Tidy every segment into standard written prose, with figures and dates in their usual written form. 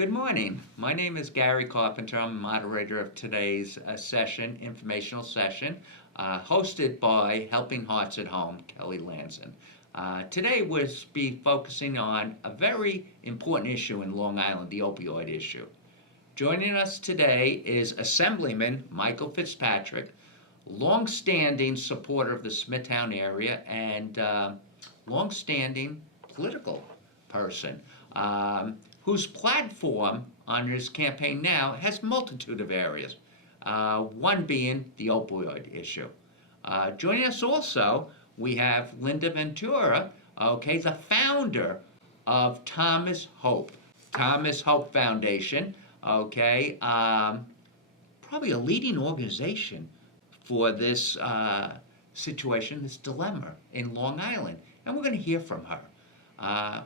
Good morning. My name is Gary Carpenter. I'm the moderator of today's informational session, hosted by Helping Hearts at Home, Kelly Lanson. Today we'll be focusing on a very important issue in Long Island, the opioid issue. Joining us today is Assemblyman Michael Fitzpatrick, long-standing supporter of the Smithtown area and long-standing political person. Whose platform on his campaign now has multitude of areas, one being the opioid issue. Joining us also, we have Linda Ventura, the founder of Thomas Hope Foundation, probably a leading organization for this situation, this dilemma in Long Island, and we're going to hear from her.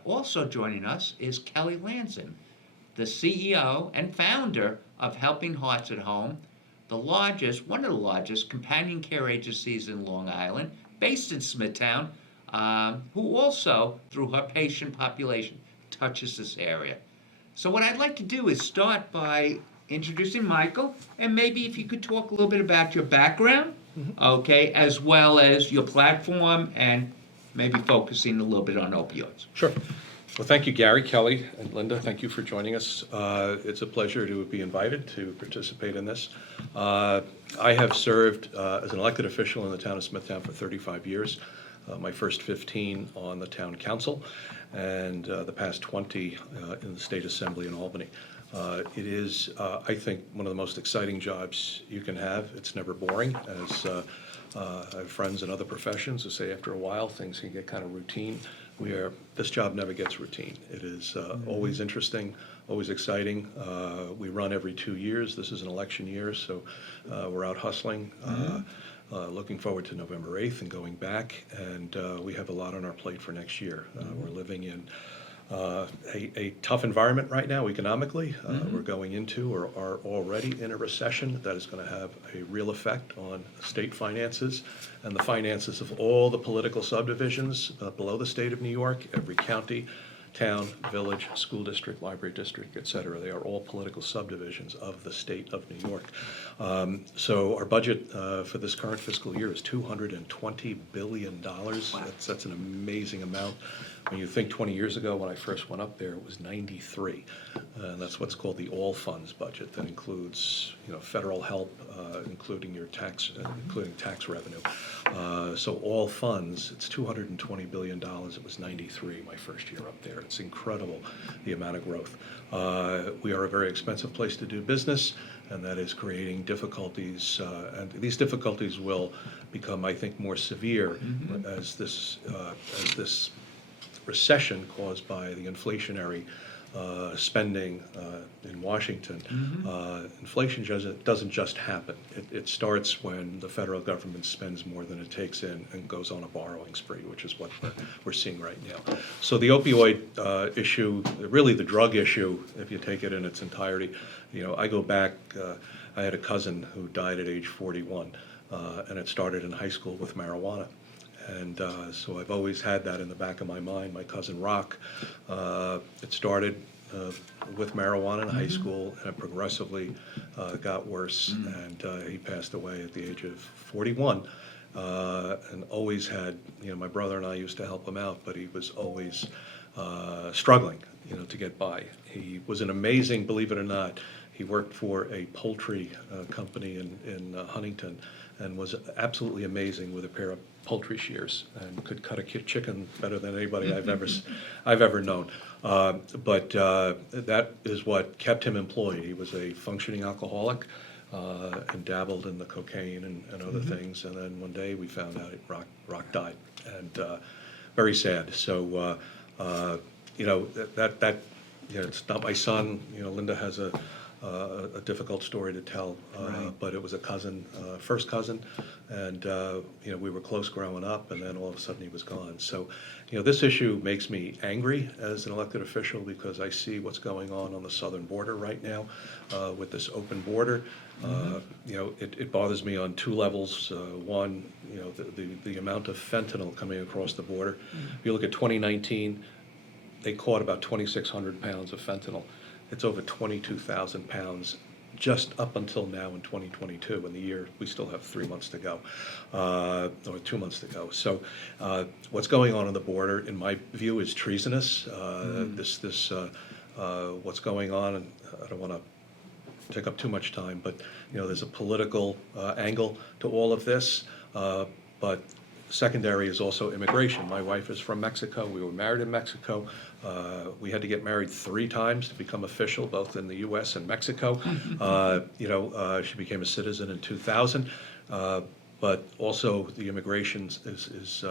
Also joining us is Kelly Lanson, the CEO and founder of Helping Hearts at Home, one of the largest companion care agencies in Long Island, based in Smithtown, who also, through her patient population, touches this area. So what I'd like to do is start by introducing Michael, and maybe if you could talk a little bit about your background, as well as your platform and maybe focusing a little bit on opioids. Sure. Well, thank you, Gary, Kelly, and Linda. Thank you for joining us. It's a pleasure to be invited to participate in this. I have served as an elected official in the town of Smithtown for 35 years, my first 15 on the town council, and the past 20 in the state assembly in Albany. It is, I think, one of the most exciting jobs you can have. It's never boring, as I have friends in other professions who say after a while things can get kind of routine. This job never gets routine. It is always interesting, always exciting. We run every 2 years. This is an election year, so we're out hustling. Looking forward to November 8th and going back, and we have a lot on our plate for next year. We're living in a tough environment right now economically. We're going into or are already in a recession that is going to have a real effect on state finances and the finances of all the political subdivisions below the state of New York, every county, town, village, school district, library district, et cetera. They are all political subdivisions of the state of New York. So our budget for this current fiscal year is $220 billion. That's an amazing amount. When you think 20 years ago when I first went up there, it was 93. And that's what's called the all funds budget. That includes federal help, including your including tax revenue. So all funds, it's $220 billion. It was 93 my first year up there. It's incredible, the amount of growth. We are a very expensive place to do business, and that is creating difficulties. And these difficulties will become, I think, more severe as this recession caused by the inflationary spending in Washington. Inflation doesn't just happen. It starts when the federal government spends more than it takes in and goes on a borrowing spree, which is what we're seeing right now. So the opioid issue, really the drug issue, if you take it in its entirety, I go back, I had a cousin who died at age 41, and it started in high school with marijuana. And so I've always had that in the back of my mind. My cousin Rock, it started with marijuana in high school, and it progressively got worse, and he passed away at the age of 41, and always had, my brother and I used to help him out, but he was always struggling, to get by. He was an amazing, believe it or not, he worked for a poultry company in Huntington, and was absolutely amazing with a pair of poultry shears, and could cut a chicken better than anybody I've ever known. But that is what kept him employed. He was a functioning alcoholic and dabbled in the cocaine and other things. And then one day we found out Rock died, and very sad. So it's not my son. Linda has a difficult story to tell, but it was a cousin, first cousin, and we were close growing up, and then all of a sudden he was gone. So, this issue makes me angry as an elected official, because I see what's going on the southern border right now with this open border. It bothers me on two levels. One, the amount of fentanyl coming across the border. If you look at 2019, they caught about 2,600 pounds of fentanyl. it's over 22,000 pounds just up until now in 2022. In the year, we still have 3 months to go, or 2 months to go. So what's going on the border, in my view, is treasonous. What's going on, and I don't want to take up too much time, but there's a political angle to all of this, but secondary is also immigration. My wife is from Mexico. We were married in Mexico. We had to get married 3 times to become official, both in the U.S. and Mexico. She became a citizen in 2000, but also the immigration is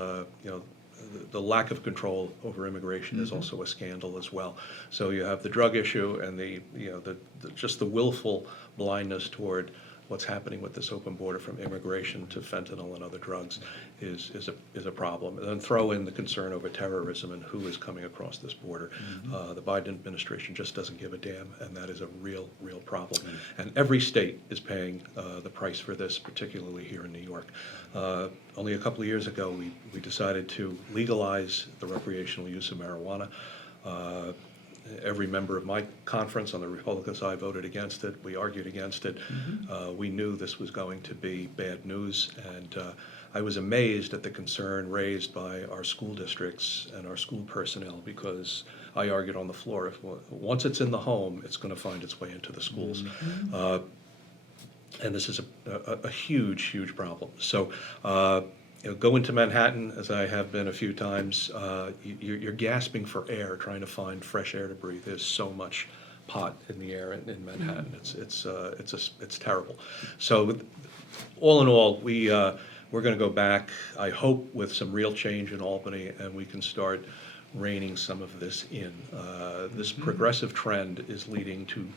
the lack of control over immigration is also a scandal as well. So you have the drug issue and just the willful blindness toward what's happening with this open border, from immigration to fentanyl and other drugs, is a problem. And then throw in the concern over terrorism and who is coming across this border. The Biden administration just doesn't give a damn, and that is a real problem. And every state is paying the price for this, particularly here in New York. Only a couple of years ago, we decided to legalize the recreational use of marijuana. Every member of my conference on the Republican side voted against it. We argued against it. We knew this was going to be bad news, and I was amazed at the concern raised by our school districts and our school personnel, because I argued on the floor, once it's in the home, it's going to find its way into the schools. And this is a huge problem. So go into Manhattan, as I have been a few times, you're gasping for air, trying to find fresh air to breathe. There's so much pot in the air in Manhattan. It's terrible. So all in all, we're going to go back, I hope, with some real change in Albany, and we can start reining some of this in. This progressive trend is leading to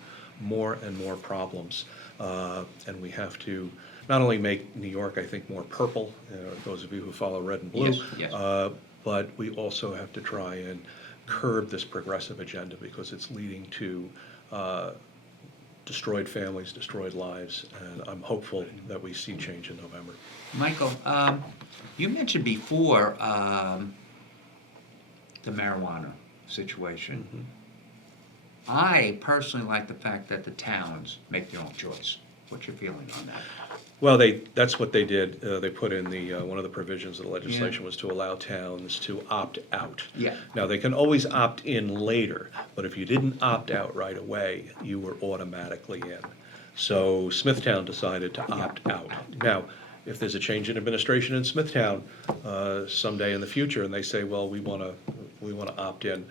more and more problems, and we have to not only make New York, I think, more purple, those of you who follow red and blue, Yes. but we also have to try and curb this progressive agenda, because it's leading to destroyed families, destroyed lives, and I'm hopeful that we see change in November. Michael, you mentioned before the marijuana situation. I personally like the fact that the towns make their own choice. What's your feeling on that? Well, that's what they did. They put in one of the provisions of the legislation was to allow towns to opt out. Yeah. Now, they can always opt in later, but if you didn't opt out right away, you were automatically in. So Smithtown decided to opt out. Now, if there's a change in administration in Smithtown someday in the future, and they say, well, we want to opt in,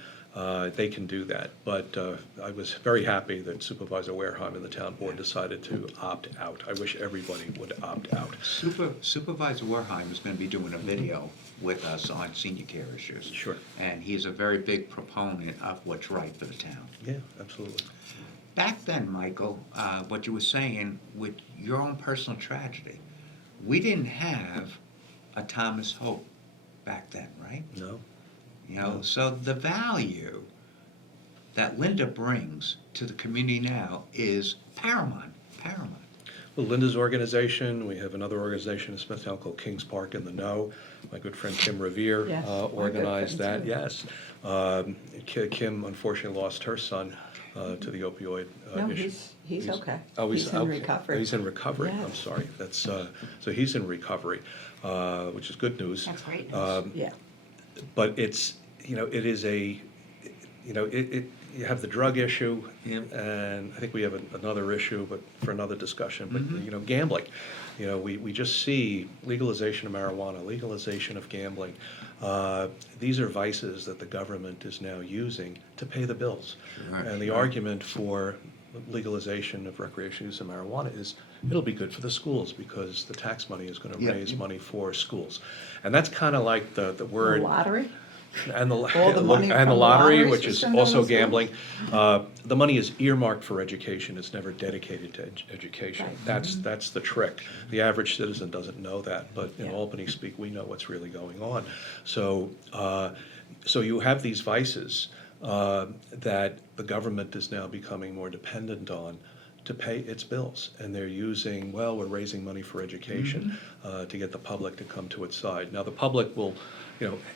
they can do that. But I was very happy that Supervisor Wareheim and the town board decided to opt out. I wish everybody would opt out. Supervisor Wareheim is going to be doing a video with us on senior care issues. Sure. And he's a very big proponent of what's right for the town. Yeah, absolutely. Back then, Michael, what you were saying with your own personal tragedy, we didn't have a Thomas Hope back then, right? No. So the value that Linda brings to the community now is paramount. Well, Linda's organization, we have another organization in Smithtown called Kings Park in the Know. My good friend Kim Revere Yes, organized my that, good yes. Kim unfortunately lost her son to the opioid No, issue. he's okay. Oh, He's in okay. recovery. He's in recovery, Yes. I'm sorry. That's so he's in recovery, which is good news. That's great news. Yeah. But it's, it is you have the drug issue, Yep. and I think we have another issue, but for another discussion, but, gambling. We just see legalization of marijuana, legalization of gambling. These are vices that the government is now using to pay the bills. Sure, And the sure. argument for legalization of recreational use of marijuana is it'll be good for the schools, because the tax money is going to Yeah. raise money for schools. And that's kind of like the The word. lottery? And the All the money and from the the lottery, lotteries which was is sent out also of schools? gambling. The money is earmarked for education. It's never dedicated to education. Right. That's the trick. The average citizen doesn't know that, but in Yeah. Albany speak, we know what's really going on. So you have these vices that the government is now becoming more dependent on to pay its bills, and they're using, well, we're raising money for education to get the public to come to its side. Now, the public will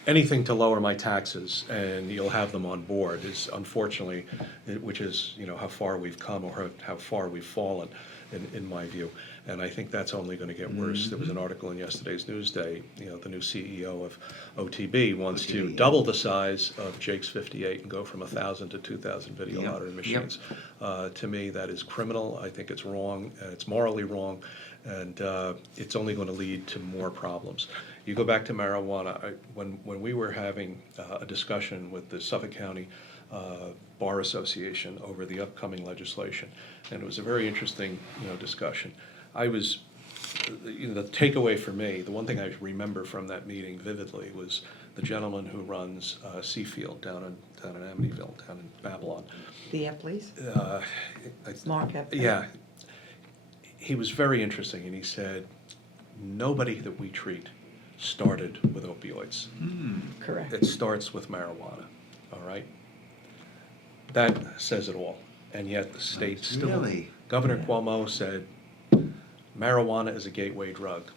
anything to lower my taxes and you'll have them on board is unfortunately, which is, how far we've come or how far we've fallen in my view. And I think that's only going to get worse. There was an article in yesterday's Newsday, the new CEO of OTB wants to double the size of Jake's 58 and go from 1,000 to 2,000 video lottery machines. To me, that is criminal. I think it's wrong, and it's morally wrong, and it's only going to lead to more problems. You go back to marijuana, when we were having a discussion with the Suffolk County Bar Association over the upcoming legislation, and it was a very interesting, discussion. I was, the takeaway for me, the one thing I remember from that meeting vividly was the gentleman who runs Seafield down in Amityville, down in Babylon. The Epleys? Mark Epley? Yeah. He was very interesting, and he said, nobody that we treat started with opioids. Correct. It starts with marijuana, all right? That says it all, and yet the state still. Really? Governor Yeah. Cuomo said, marijuana is a gateway drug.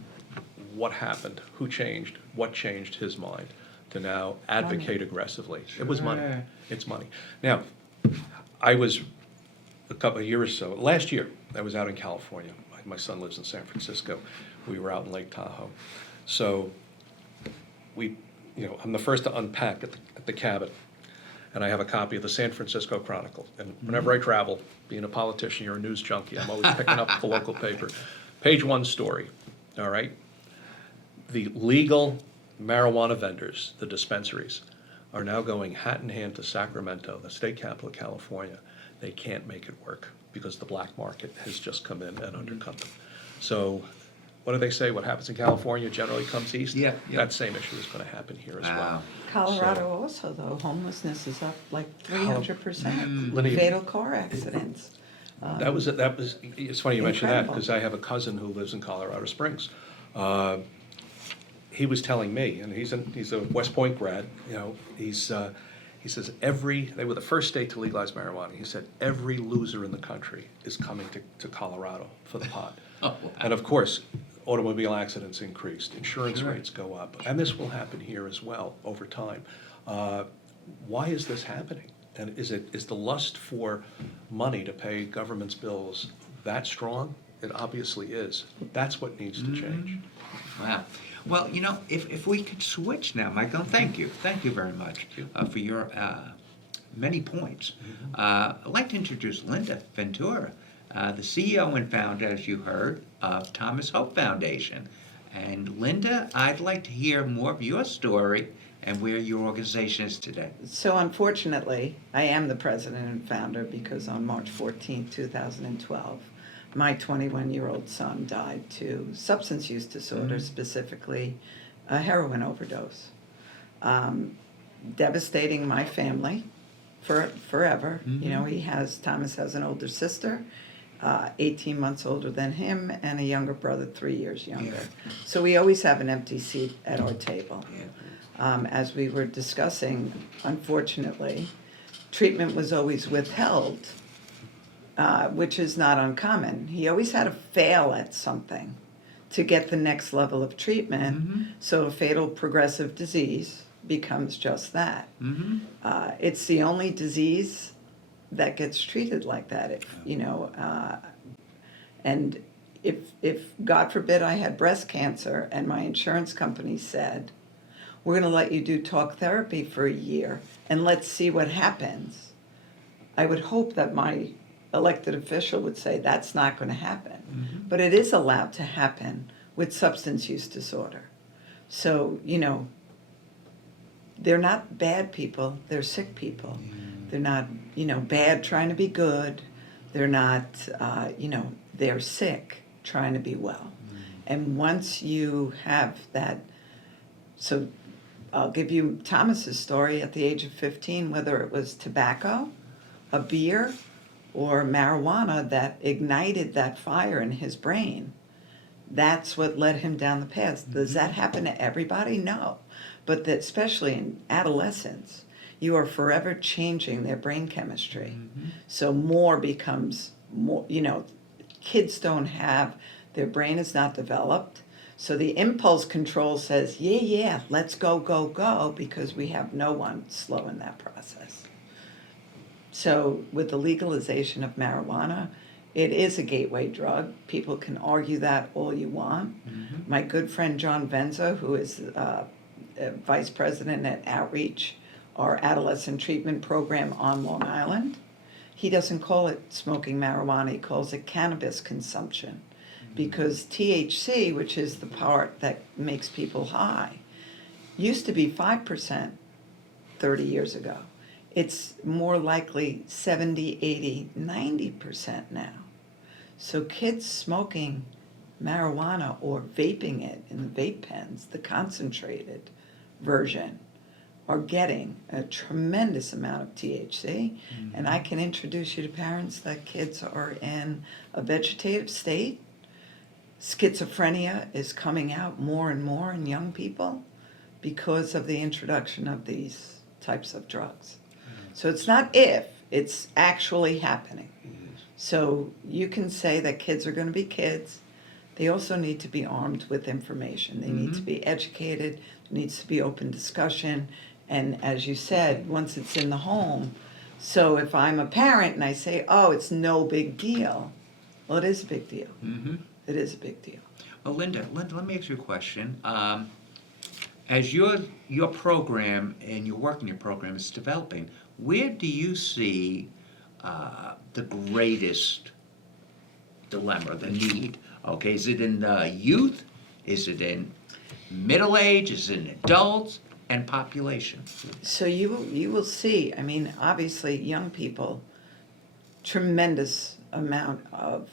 What happened? Who changed? What changed his mind to now advocate aggressively? It was money. Sure. It's money. Now, I was a couple of years or so, last year, I was out in California. My son lives in San Francisco. We were out in Lake Tahoe. So I'm the first to unpack at the cabin. And I have a copy of the San Francisco Chronicle. And whenever I travel, being a politician, you're a news junkie, I'm always picking up the local paper. Page 1 story, all right? The legal marijuana vendors, the dispensaries, are now going hat in hand to Sacramento, the state capital of California. They can't make it work because the black market has just come in and undercut them. So what do they say? What happens in California generally comes east? Yeah, yeah. That same issue is going to happen here as well. Wow. Colorado also, though, homelessness is up like 300%. Lydia- Fatal car accidents. That was, it's funny you mentioned that, Incredible. because I have a cousin who lives in Colorado Springs. He was telling me, and he's a West Point grad, he says they were the first state to legalize marijuana. He said every loser in the country is coming to Colorado for the pot. Oh, wow. And of course, automobile accidents increased, insurance Sure. rates go up, and this will happen here as well over time. Why is this happening? And is the lust for money to pay government's bills that strong? It obviously is. That's what needs to change. Wow. Well, if we could switch now, Michael, thank you. Thank you very much for your many points. I'd like to introduce Linda Ventura, the CEO and founder, as you heard, of Thomas Hope Foundation. And Linda, I'd like to hear more of your story and where your organization is today. So unfortunately, I am the president and founder because on March 14, 2012, my 21-year-old son died to substance use disorder, specifically a heroin overdose. Devastating my family forever. Thomas has an older sister, 18 months older than him, and a younger brother, 3 years younger. Yeah. So we always have an empty seat at our table. Yeah. As we were discussing, unfortunately, treatment was always withheld, which is not uncommon. He always had to fail at something to get the next level of treatment, so a fatal progressive disease becomes just that. It's the only disease that gets treated like that, and if God forbid I had breast cancer and my insurance company said, we're going to let you do talk therapy for a year and let's see what happens, I would hope that my elected official would say that's not going to happen. But it is allowed to happen with substance use disorder. So, they're not bad people, they're sick people. They're not, bad trying to be good. They're not, they're sick trying to be well. And once you have that, so I'll give you Thomas's story at the age of 15, whether it was tobacco, a beer, or marijuana that ignited that fire in his brain. That's what led him down the path. Does that happen to everybody? No. But that, especially in adolescence, you are forever changing their brain chemistry. So more becomes more, kids don't have, their brain is not developed. So the impulse control says, yeah, let's go, go, go, because we have no one slowing that process. So with the legalization of marijuana, it is a gateway drug. People can argue that all you want. My good friend John Venza, who is vice president at Outreach, our adolescent treatment program on Long Island, he doesn't call it smoking marijuana, he calls it cannabis consumption. Because THC, which is the part that makes people high, used to be 5% 30 years ago. It's more likely 70, 80, 90% now. So kids smoking marijuana or vaping it in the vape pens, the concentrated version, are getting a tremendous amount of THC. And I can introduce you to parents that kids are in a vegetative state. Schizophrenia is coming out more and more in young people because of the introduction of these types of drugs. So it's not if, it's actually happening. So you can say that kids are going to be kids. They also need to be armed with information. They need to be educated. There needs to be open discussion. And as you said, once it's in the home, so if I'm a parent and I say, oh, it's no big deal, well, it is a big deal. It is a big deal. Well, Linda, let me ask you a question. As your program and your work in your program is developing, where do you see the greatest dilemma, the need? Okay, is it in the youth? Is it in middle age? Is it in adults and population? So you will see, I mean, obviously, young people, tremendous amount of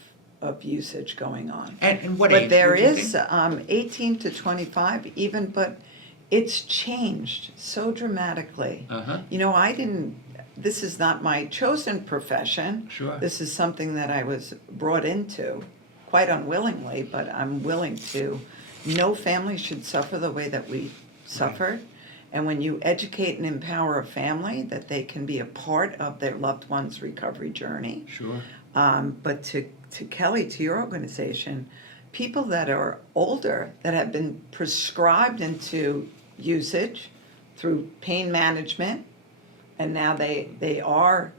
usage going on. And what But age there would you is think? 18 to 25 even, but it's changed so dramatically. You know, this is not my chosen profession. Sure. This is something that I was brought into quite unwillingly, but I'm willing to. No family should suffer the way that we suffered. And when you educate and empower a family that they can be a part of their loved one's recovery journey. Sure. But to Kelly, to your organization, people that are older that have been prescribed into usage through pain management, and now they are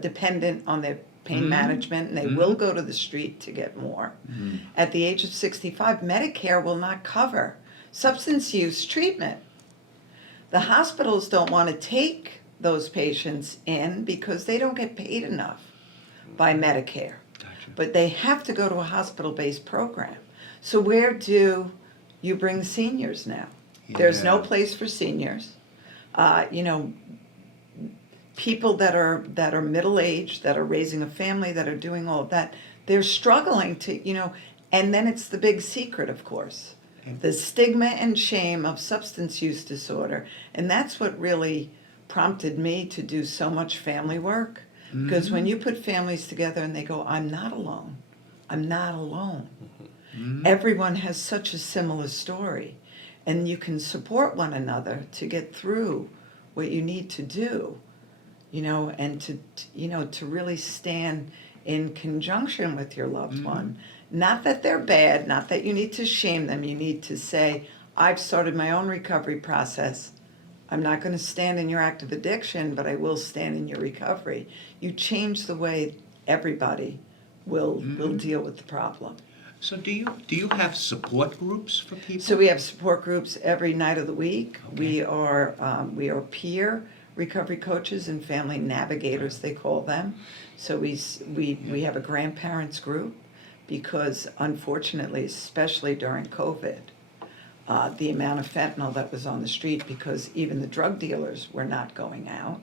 dependent on their pain management, and they will go to the street to get more. At the age of 65, Medicare will not cover substance use treatment. The hospitals don't want to take those patients in because they don't get paid enough by Medicare. Gotcha. But they have to go to a hospital-based program. So where do you bring seniors now? There's no Yeah. place for seniors. You know, people that are middle-aged, that are raising a family, that are doing all of that, they're struggling to, you know, and then it's the big secret, of course. The stigma and shame of substance use disorder. And that's what really prompted me to do so much family work. Because when you put families together and they go, I'm not alone, I'm not alone. Everyone has such a similar story. And you can support one another to get through what you need to do, you know, and to really stand in conjunction with your loved one. Not that they're bad, not that you need to shame them. You need to say, I've started my own recovery process. I'm not going to stand in your active addiction, but I will stand in your recovery. You change the way everybody will deal with the problem. So do you have support groups for people? So we have support groups every night of the week. Okay. We are peer recovery coaches and family navigators, they call them. So we have a grandparents group because unfortunately, especially during COVID, the amount of fentanyl that was on the street, because even the drug dealers were not going out.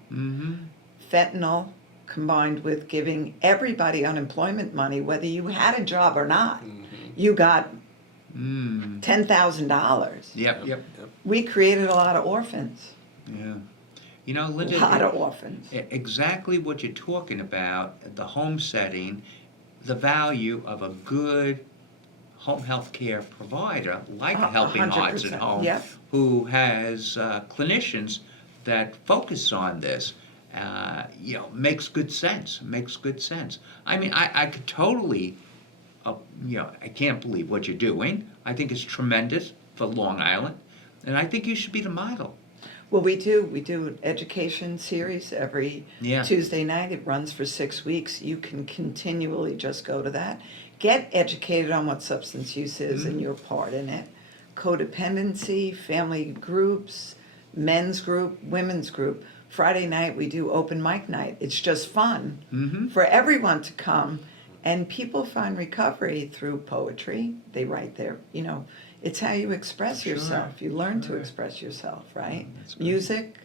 Fentanyl combined with giving everybody unemployment money, whether you had a job or not, you got $10,000. Yep. We created a lot of orphans, Yeah. You know, a Linda, lot of orphans. exactly what you're talking about, the home setting, the value of a good home health care provider like Helping Hearts at 100%, Home, yep. who has clinicians that focus on this, makes good sense. I mean, I could totally I can't believe what you're doing. I think it's tremendous for Long Island, and I think you should be the model. Well, we do an education series every Yeah. Tuesday night. It runs for 6 weeks. You can continually just go to that. Get educated on what substance use is and your part in it. Codependency, family groups, men's group, women's group. Friday night we do open mic night. It's just fun for everyone to come, and people find recovery through poetry. They write it's how you express Sure. yourself. You learn to Right. express yourself, right? That's great. Music,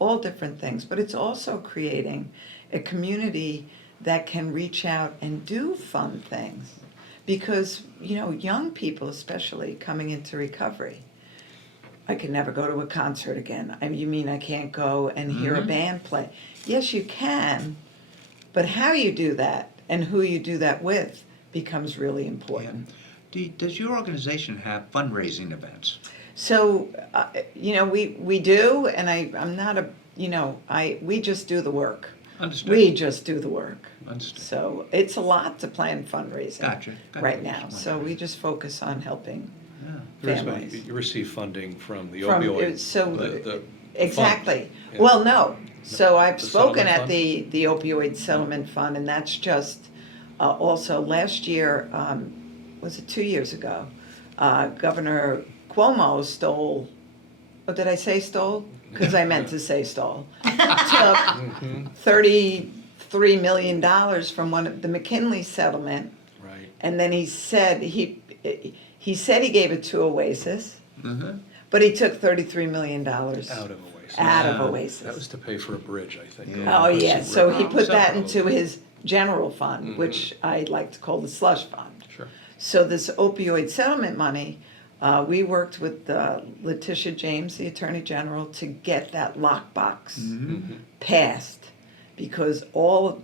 all different things. But it's also creating a community that can reach out and do fun things. Because, young people especially coming into recovery, I could never go to a concert again. You mean I can't go and hear a band play? Yes, you can, but how you do that and who you do that with becomes really important. Does your organization have fundraising events? So, we do, and I'm not we just do the work. Understood. We just do the work. Understood. So it's a lot to plan fundraising Gotcha. right now. So we just focus on helping families. You receive funding from the From- opioid. so- the Exactly. fund. Yeah. Well, no. So I've The spoken settlement at the opioid settlement fund, and that's just also last year, was it 2 years ago? Governor Cuomo stole, did I say stole? Because I meant to say stole. Took $33 million from the McKinley settlement, Right. and then he said he gave it to Oasis, Mm-hmm. but he took $33 million Out of Oasis. out of Wow. Oasis. That was to pay for a bridge, I think. Yeah. Oh, yeah, so he put that Several. into his general fund, which I like to call the slush fund. Sure. So this opioid settlement money, we worked with Letitia James, the Attorney General, to get that lockbox passed. Because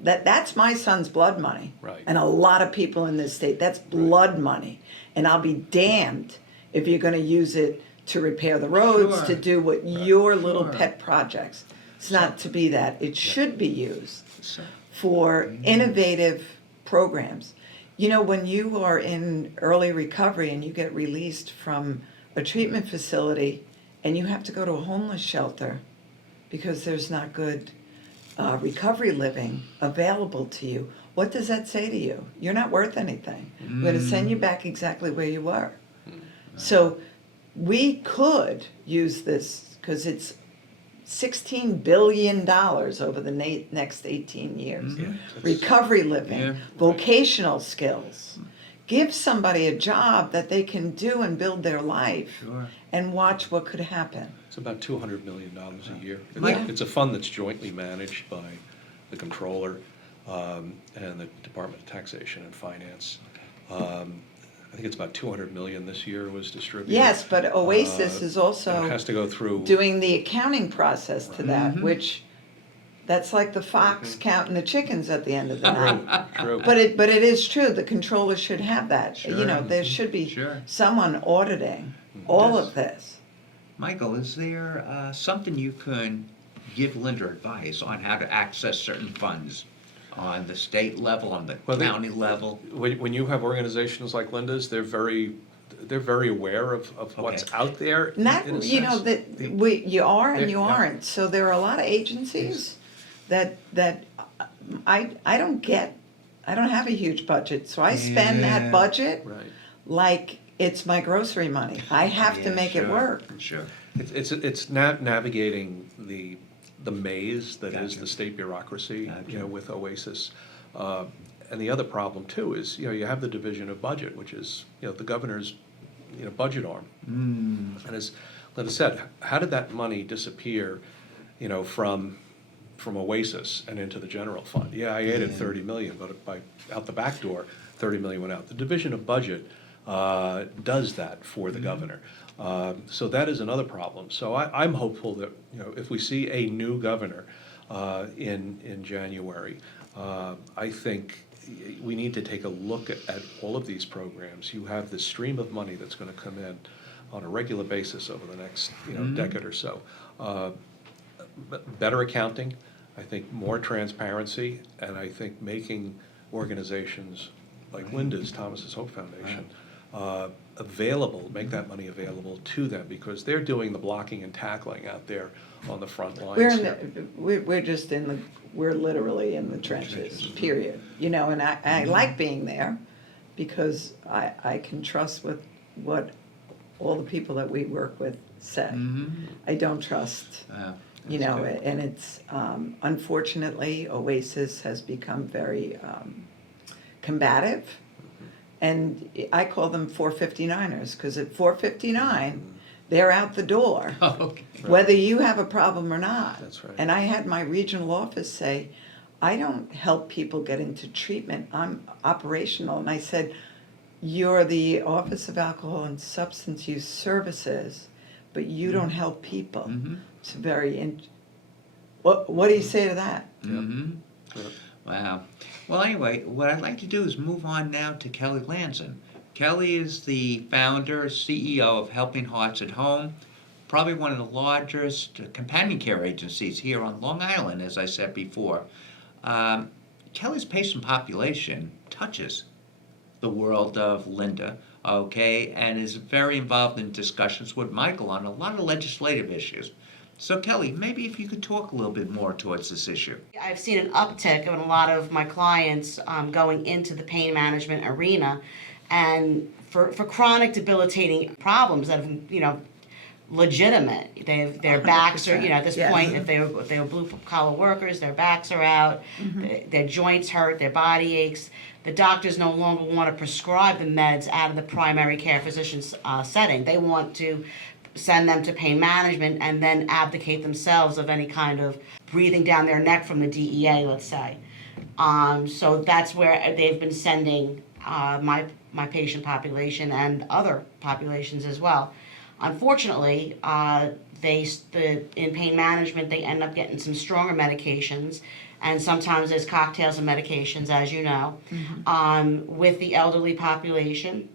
that's my son's blood money. Right. And a lot of people in this state, that's blood money. And I'll be damned if you're gonna use it to repair the roads, Sure. to do what your little Sure. pet projects. It's not to be that. It should be used So, for innovative programs. When you are in early recovery and you get released from a treatment facility and you have to go to a homeless shelter because there's not good recovery living available to you, what does that say to you? You're not worth anything. I'm going to send you back exactly where you were. So we could use this because it's $16 billion over the next 18 years. Yeah. Recovery living, Yeah. vocational skills. Give somebody a job that they can do and build their life Sure. and watch what could happen. It's about $200 million a year. Yeah. It's a fund that's jointly managed by the controller and the Department of Taxation and Finance. I think it's about 200 million this year was distributed. Yes, but Oasis Uh, is and also it has to go through. doing the accounting process to that, which, that's like the fox counting the chickens at the end of the night. True. But it is true, the controller should have that. Sure. There should be Sure. someone auditing all Yes. of this. Michael, is there something you can give Linda advice on how to access certain funds on the state level, on the Well, county level? When you have organizations like Linda's, they're very aware of what's Okay. out there. Not, in a you know, sense. that you are and you Yeah. aren't. So there are a lot of agencies that I don't have a huge budget, so I spend Yeah. that budget Right. like it's my grocery money. I have to Yeah, make it sure, work. Sure. It's navigating the maze that is Gotcha. the state bureaucracy, Gotcha. with Oasis. And the other problem too is, you have the division of budget, which is, the governor's, budget arm. And as Linda said, how did that money disappear, from Oasis and into the general fund? Yeah, I added 30 million, but out the back door, 30 million went out. The division of budget does that for the governor. So that is another problem. So I'm hopeful that, if we see a new governor in January, I think we need to take a look at all of these programs. You have this stream of money that's going to come in on a regular basis over the next decade or so. Better accounting, I think more transparency, and I think making organizations like Linda's, Thomas's Hope Foundation, available, make that money available to them, because they're doing the blocking and tackling out there on the front lines. We're just in the, we're literally in the trenches, period. You know, and I like being there because I can trust with what all the people that we work with say. I don't trust, you know, good. and it's, unfortunately, Oasis has become very combative. And I call them 459ers, because at 4:59, they're out the door, Okay. whether you have a problem or not. That's right. And I had my regional office say, I don't help people get into treatment, I'm operational. And I said, you're the Office of Alcohol and Substance Use Services, but you don't help people. It's very, what do you say to that? Wow. Well, anyway, what I'd like to do is move on now to Kelly Lanson. Kelly is the founder, CEO of Helping Hearts at Home, probably one of the largest companion care agencies here on Long Island, as I said before. Kelly's patient population touches the world of Linda, okay, and is very involved in discussions with Michael on a lot of legislative issues. So Kelly, maybe if you could talk a little bit more towards this issue. I've seen an uptick in a lot of my clients going into the pain management arena, and for chronic debilitating problems that have, you know, legitimate. Their backs are, you know, at this Yes. point, if they were blue collar workers, their backs are out, their joints hurt, their body aches. The doctors no longer want to prescribe the meds out of the primary care physician's setting. They want to send them to pain management and then abdicate themselves of any kind of breathing down their neck from the DEA, let's say. So that's where they've been sending my patient population and other populations as well. Unfortunately, in pain management, they end up getting some stronger medications, and sometimes there's cocktails of medications, as you know. With the elderly population,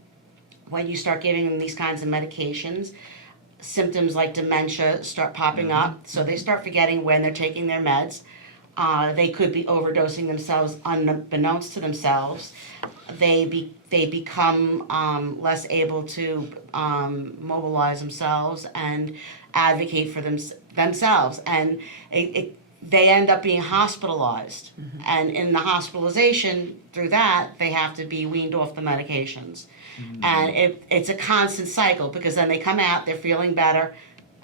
when you start giving them these kinds of medications, symptoms like dementia start popping up, so they start forgetting when they're taking their meds. They could be overdosing themselves unbeknownst to themselves. They become less able to mobilize themselves and advocate for themselves, and they end up being hospitalized. And in the hospitalization, through that, they have to be weaned off the medications. And it's a constant cycle, because then they come out, they're feeling better,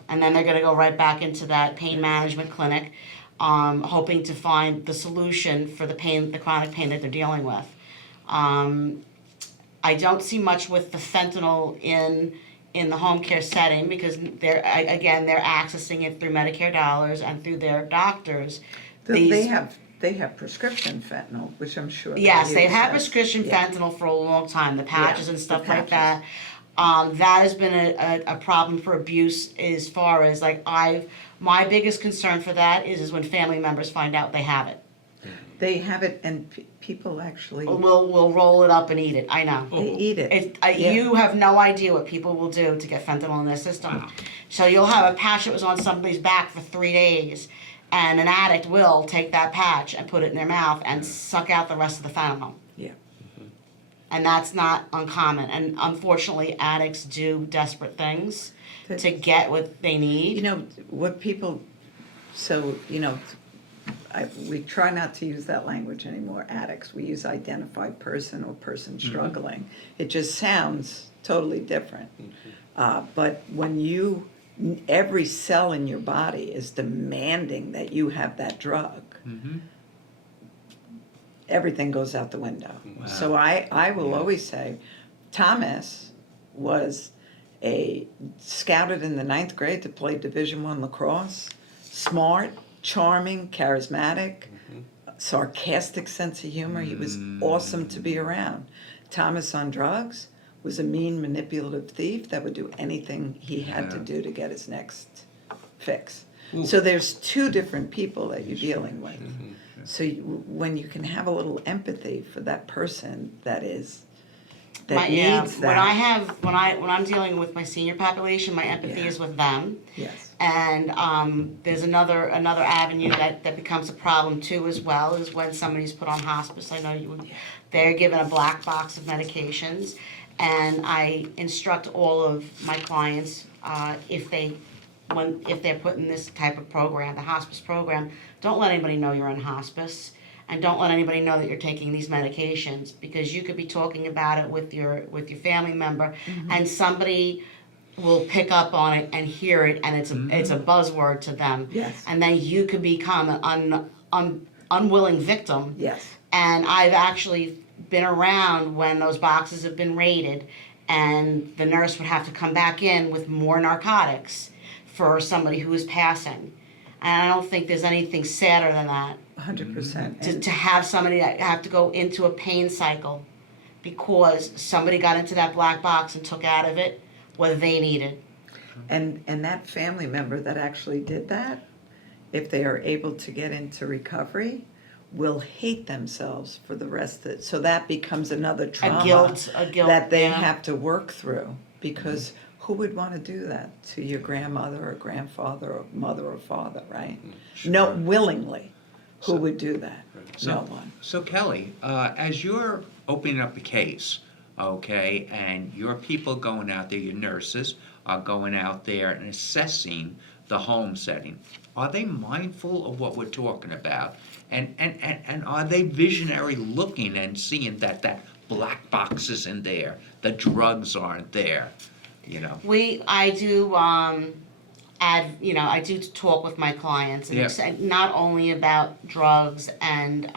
and then they're going to go right back into that pain management clinic, hoping to find the solution for the pain, the chronic pain that they're dealing with. I don't see much with the fentanyl in the home care setting, because they're accessing it through Medicare dollars and through their doctors. They have prescription fentanyl, which I'm sure. Yes, they have use. prescription Yeah. fentanyl for a long time, the patches Yeah, and stuff the like that. That has been a problem for abuse, as far as like my biggest concern for that is when family members find out they have it. They have it, and people actually, We'll roll it up and eat it, I know. they eat it. Yeah. You have no idea what people will do to get fentanyl in their system. So you'll have a patch that was on somebody's back for 3 days, and an addict will take that patch and put it in their mouth and suck out the rest of the fentanyl. Yeah. And that's not uncommon. And unfortunately, addicts do desperate things to get what they need. You know, what people, so, you know, we try not to use that language anymore, addicts. We use identified person or person struggling. It just sounds totally different. But when every cell in your body is demanding that you have that drug, everything goes out the window. Wow. So I will always say, Thomas was scouted in the 9th grade to play Division I lacrosse, smart, charming, charismatic, sarcastic sense of humor. He was awesome to be around. Thomas on drugs was a mean, manipulative thief that would do anything he had to do to get his next fix. So there's two different people that you're dealing with. So when you can have a little empathy for that person that is that needs that. When I'm dealing with my senior population, my empathy Yeah. is with them. Yes. And there's another avenue that becomes a problem too as well, is when somebody's put on hospice. I know they're given a black box of medications, and I instruct all of my clients, if they're put in this type of program, the hospice program, don't let anybody know you're on hospice, and don't let anybody know that you're taking these medications, because you could be talking about it with your family member, and somebody will pick up on it and hear it, and it's a buzzword to them. Yes. And then you could become an unwilling victim. Yes. And I've actually been around when those boxes have been raided, and the nurse would have to come back in with more narcotics for somebody who is passing. And I don't think there's anything sadder than that, 100%. to have somebody that have to go into a pain cycle because somebody got into that black box and took out of it what they needed. And that family member that actually did that, if they are able to get into recovery, will hate themselves for the rest of it. So that becomes another trauma A guilt, that they yeah. have to work through, because who would want to do that to your grandmother or grandfather or mother or father, right? No, willingly. Who would do that? No one. So Kelly, as you're opening up the case, okay, and your people going out there, your nurses are going out there and assessing the home setting, are they mindful of what we're talking about? And are they visionary looking and seeing that black box is in there, the drugs aren't there, you know? I do I do talk with my clients, and Yeah. it's not only about drugs and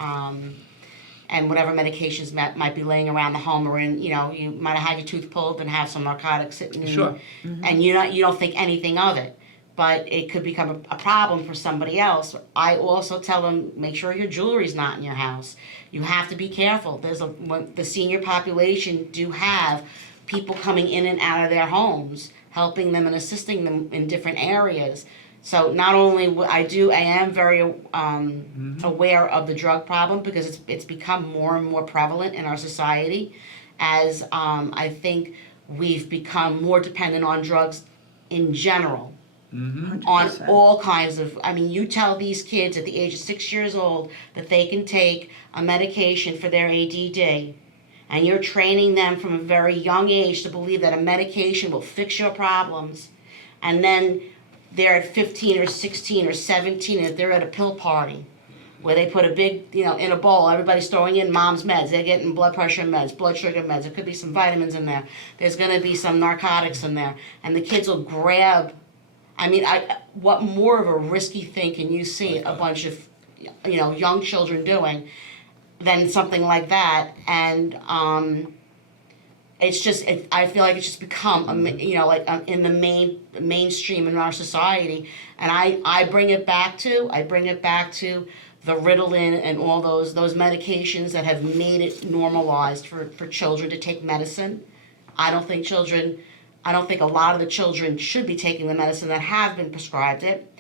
whatever medications might be laying around the home, or in, you might have had your tooth pulled and have some narcotics sitting in, Sure. and you don't think anything of it, but it could become a problem for somebody else. I also tell them, make sure your jewelry's not in your house. You have to be careful. The senior population do have people coming in and out of their homes, helping them and assisting them in different areas. So not only I am very aware of the drug problem, because it's become more and more prevalent in our society, as I think we've become more dependent on drugs in general. 100%. On all kinds of, you tell these kids at the age of 6 years old that they can take a medication for their ADD, and you're training them from a very young age to believe that a medication will fix your problems, and then they're at 15 or 16 or 17 and they're at a pill party where they put a big, in a bowl, everybody's throwing in mom's meds, they're getting blood pressure meds, blood sugar meds, there could be some vitamins in there, there's going to be some narcotics in there, and the kids will grab. What more of a risky thing can you see a bunch of, young children doing than something like that? And it's just, I feel like it's just become, in the mainstream in our society. And I bring it back to the Ritalin and all those medications that have made it normalized for children to take medicine. I don't think a lot of the children should be taking the medicine that have been prescribed it.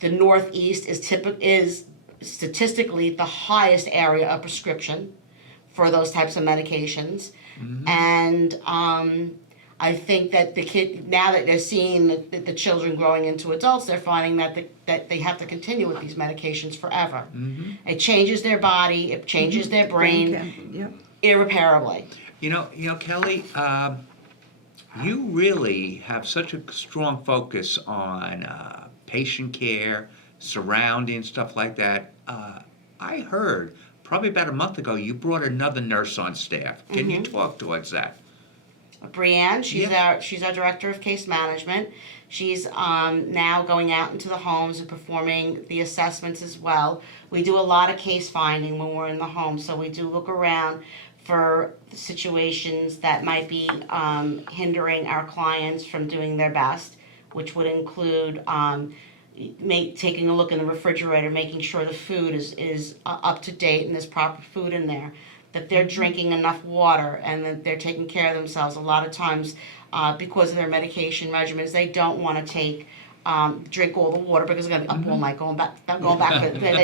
The Northeast is statistically the highest area of prescription for those types of medications. And I think that the kid, now that they're seeing the children growing into adults, they're finding that they have to continue with these medications forever. It changes their body, it changes their brain Yep. irreparably. Kelly, you really have such a strong focus on patient care, surrounding, stuff like that. I heard probably about a month ago you brought another nurse on staff. Can you talk towards that? Brianne, Yeah. she's our director of case management. She's now going out into the homes and performing the assessments as well. We do a lot of case finding when we're in the home, so we do look around for situations that might be hindering our clients from doing their best, which would include taking a look in the refrigerator, making sure the food is up to date and there's proper food in there, that they're drinking enough water, and that they're taking care of themselves. A lot of times, because of their medication regimens, they don't want to drink all the water because they're going to be up all night going back.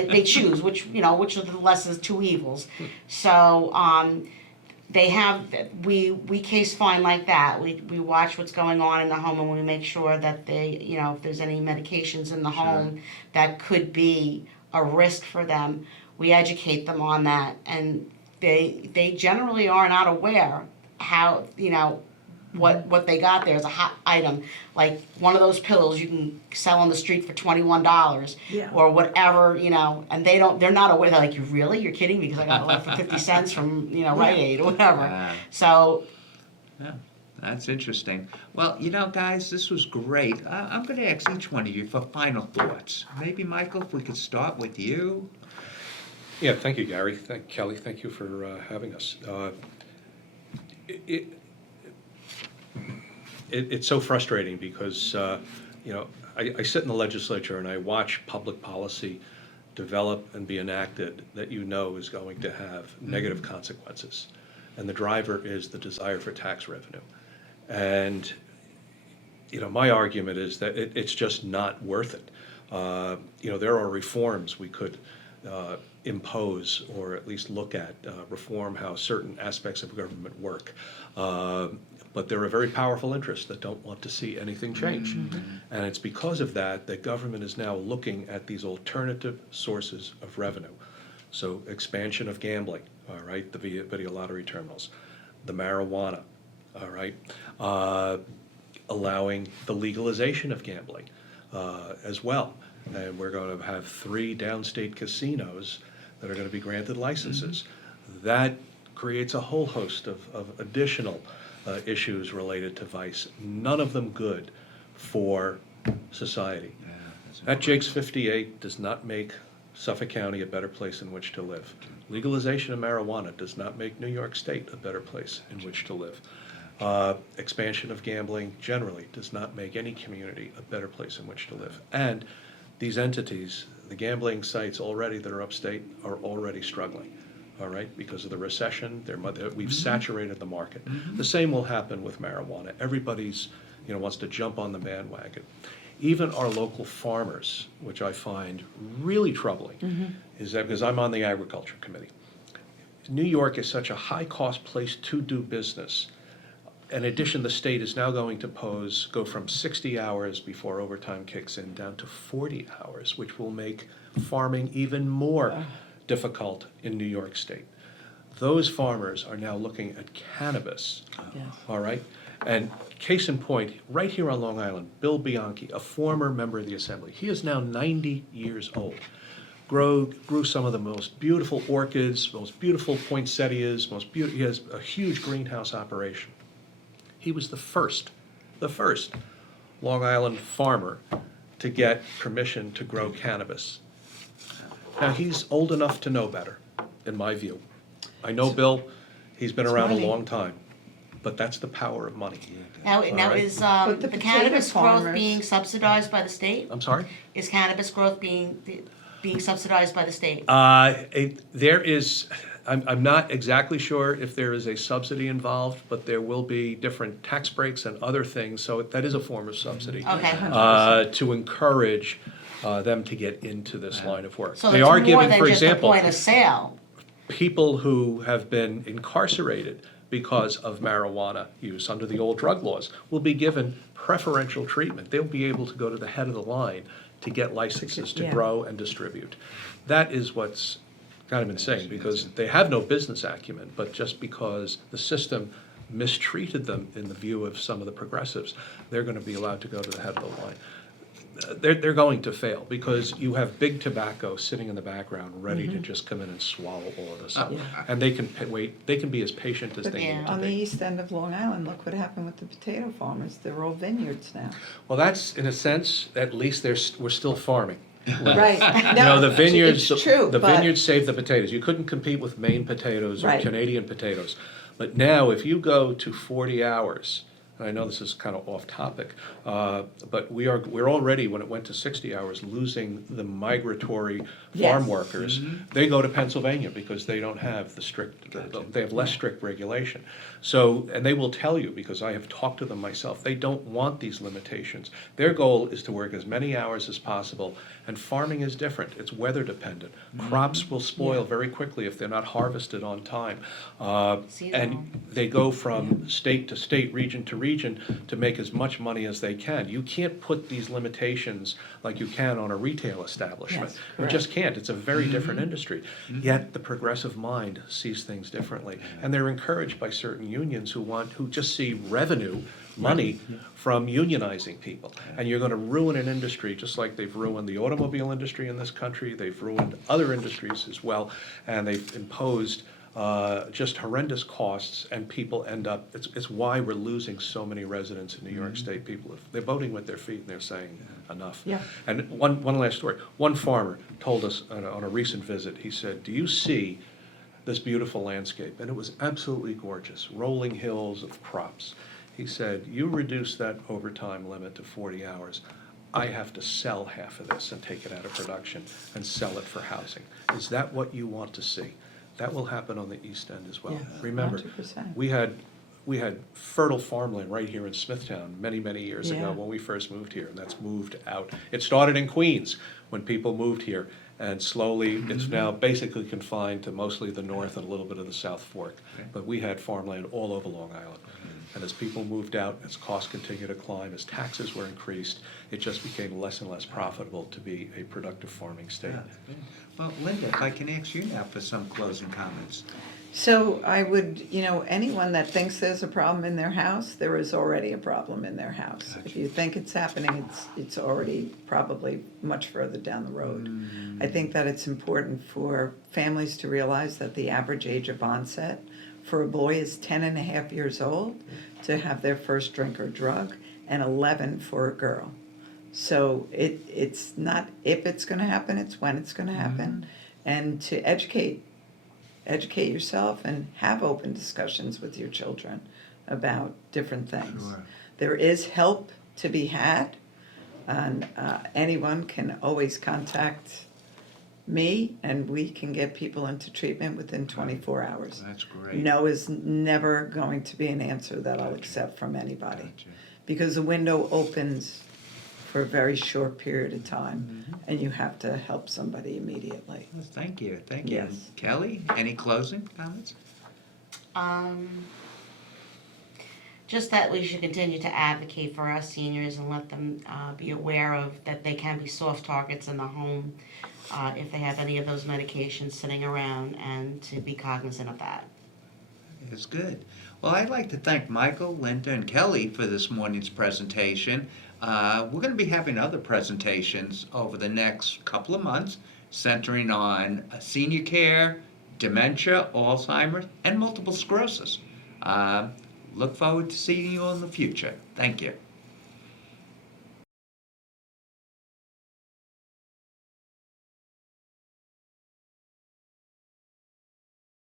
They choose which of the less of the two evils. So they have, we case fine like that. We watch what's going on in the home, and we make sure that they, you know, if there's any medications in the home that could be a risk for them, we educate them on that. And they generally are not aware how, you know, what they got there is a hot item. Like one of those pills you can sell on the street for $21 Yeah. or whatever, you know, and they're not aware. They're like, you're kidding me? Because I got it left for 50 cents from, you know, Rite Aid or whatever. Yeah. So Yeah, that's interesting. Well, you know, guys, this was great. I'm going to ask each one of you for final thoughts. Maybe, Michael, if we could start with you. Yeah, thank you, Gary. Kelly, thank you for having us. It's so frustrating because, you know, I sit in the legislature and I watch public policy develop and be enacted that you know is going to have negative consequences. And the driver is the desire for tax revenue. And, you know, my argument is that it's just not worth it. You know, there are reforms we could impose or at least look at, reform how certain aspects of government work. But there are very powerful interests that don't want to see anything change. And it's because of that that government is now looking at these alternative sources of revenue. So expansion of gambling, all right, the video lottery terminals, the marijuana, all right, allowing the legalization of gambling as well. And we're going to have 3 downstate casinos that are going to be granted licenses. That creates a whole host of additional issues related to vice, none of them good for society. That Jake's 58 does not make Suffolk County a better place in which to live. Legalization of marijuana does not make New York State a better place in which to live. Expansion of gambling generally does not make any community a better place in which to live. And these entities, the gambling sites already that are upstate, are already struggling. All right, because of the recession, we've saturated the market. The same will happen with marijuana. Everybody's, you know, wants to jump on the bandwagon. Even our local farmers, which I find really troubling, is that because I'm on the agriculture committee. New York is such a high-cost place to do business. In addition, the state is now going to go from 60 hours before overtime kicks in down to 40 hours, which will make farming even more difficult in New York State. Those farmers are now looking at cannabis, all right? And case in point, right here on Long Island, Bill Bianchi, a former member of the Assembly, he is now 90 years old. Grew some of the most beautiful orchids, most beautiful poinsettias, he has a huge greenhouse operation. He was the first Long Island farmer to get permission to grow cannabis. Now, he's old enough to know better, in my view. I know Bill, he's been around a money. long time, but that's the power of money. now right. is But the the cannabis potato growth farmers- being subsidized by the state? I'm sorry? Is cannabis growth being subsidized by the state? There is, I'm not exactly sure if there is a subsidy involved, but there will be different tax breaks and other things, so that is a form of subsidy. Okay. To encourage them to get into this line of work. So They it's are more given, than for just a example, point of sale. people who have been incarcerated because of marijuana use under the old drug laws will be given preferential treatment. They'll be able to go to the head of the line to get licenses to Yeah. grow and distribute. That is what's kind of insane, because they have no business acumen, but just because the system mistreated them in the view of some of the progressives, they're going to be allowed to go to the head of the line. They're going to fail, because you have big tobacco sitting in the background, ready to just come in and swallow all of this up. And they can wait, they can be as patient as they Yeah. need to On the be. east end of Long Island, look what happened with the potato farmers. They're all vineyards now. Well, that's, in a sense, at least we're still farming. Right. You know, the vineyards, It's true, the but- vineyards saved the potatoes. You couldn't compete with Maine potatoes or Right. Canadian potatoes. But now, if you go to 40 hours and I know this is kind of off topic, but we're already, when it went to 60 hours, losing the migratory farm Yes. workers. They go to Pennsylvania because they don't have the strict, Gotcha. they have less strict regulation. So, and they will tell you, because I have talked to them myself, they don't want these limitations. Their goal is to work as many hours as possible, and farming is different. It's weather dependent. Crops will spoil Yeah. very quickly if they're not harvested on time. Seasonal. And they go from state to state, region to region, to make as much money as they can. You can't put these limitations like you can on a retail establishment. Yes, You just correct. can't. It's a very different industry. Yet the progressive mind sees things differently. And they're encouraged by certain unions who just see revenue, money, from unionizing people. And you're gonna ruin an industry just like they've ruined the automobile industry in this country, they've ruined other industries as well, and they've imposed just horrendous costs, and people end up, it's why we're losing so many residents in New York State. People, they're voting with their feet and they're saying enough. Yeah. And one last story. One farmer told us on a recent visit, he said, "Do you see this beautiful landscape?" And it was absolutely gorgeous, rolling hills of crops. He said, "You reduce that overtime limit to 40 hours, I have to sell half of this and take it out of production and sell it for housing. Is that what you want to see?" That will happen on the East End as well. Yes, Remember, 100%. we had fertile farmland right here in Smithtown many, many years ago Yeah. when we first moved here, and that's moved out. It started in Queens when people moved here, and slowly it's now basically confined to mostly the north and a little bit of the South Fork. But we had farmland all over Long Island. And as people moved out, as costs continued to climb, as taxes were increased, it just became less and less profitable to be a productive farming state. Well, Linda, if I can ask you now for some closing comments. So I would, anyone that thinks there's a problem in their house, there is already a problem in their house. If you think it's happening, it's already probably much further down the road. I think that it's important for families to realize that the average age of onset for a boy is 10 and a half years old to have their first drink or drug, and 11 for a girl. So it's not if it's gonna happen, it's when it's gonna happen. And to educate yourself and have open discussions with your children about different things. Sure. There is help to be had, and anyone can always contact me, and we can get people into treatment within 24 hours. That's great. No is never going to be an answer that I'll accept from anybody, Gotcha. because the window opens for a very short period of time, and you have to help somebody immediately. Well, thank you. Yes. Kelly, any closing comments? Just that we should continue to advocate for our seniors and let them be aware of that they can be soft targets in the home if they have any of those medications sitting around, and to be cognizant of that. It's good. Well, I'd like to thank Michael, Linda, and Kelly for this morning's presentation. We're going to be having other presentations over the next couple of months centering on senior care, dementia, Alzheimer's, and multiple sclerosis. Look forward to seeing you in the future. Thank you.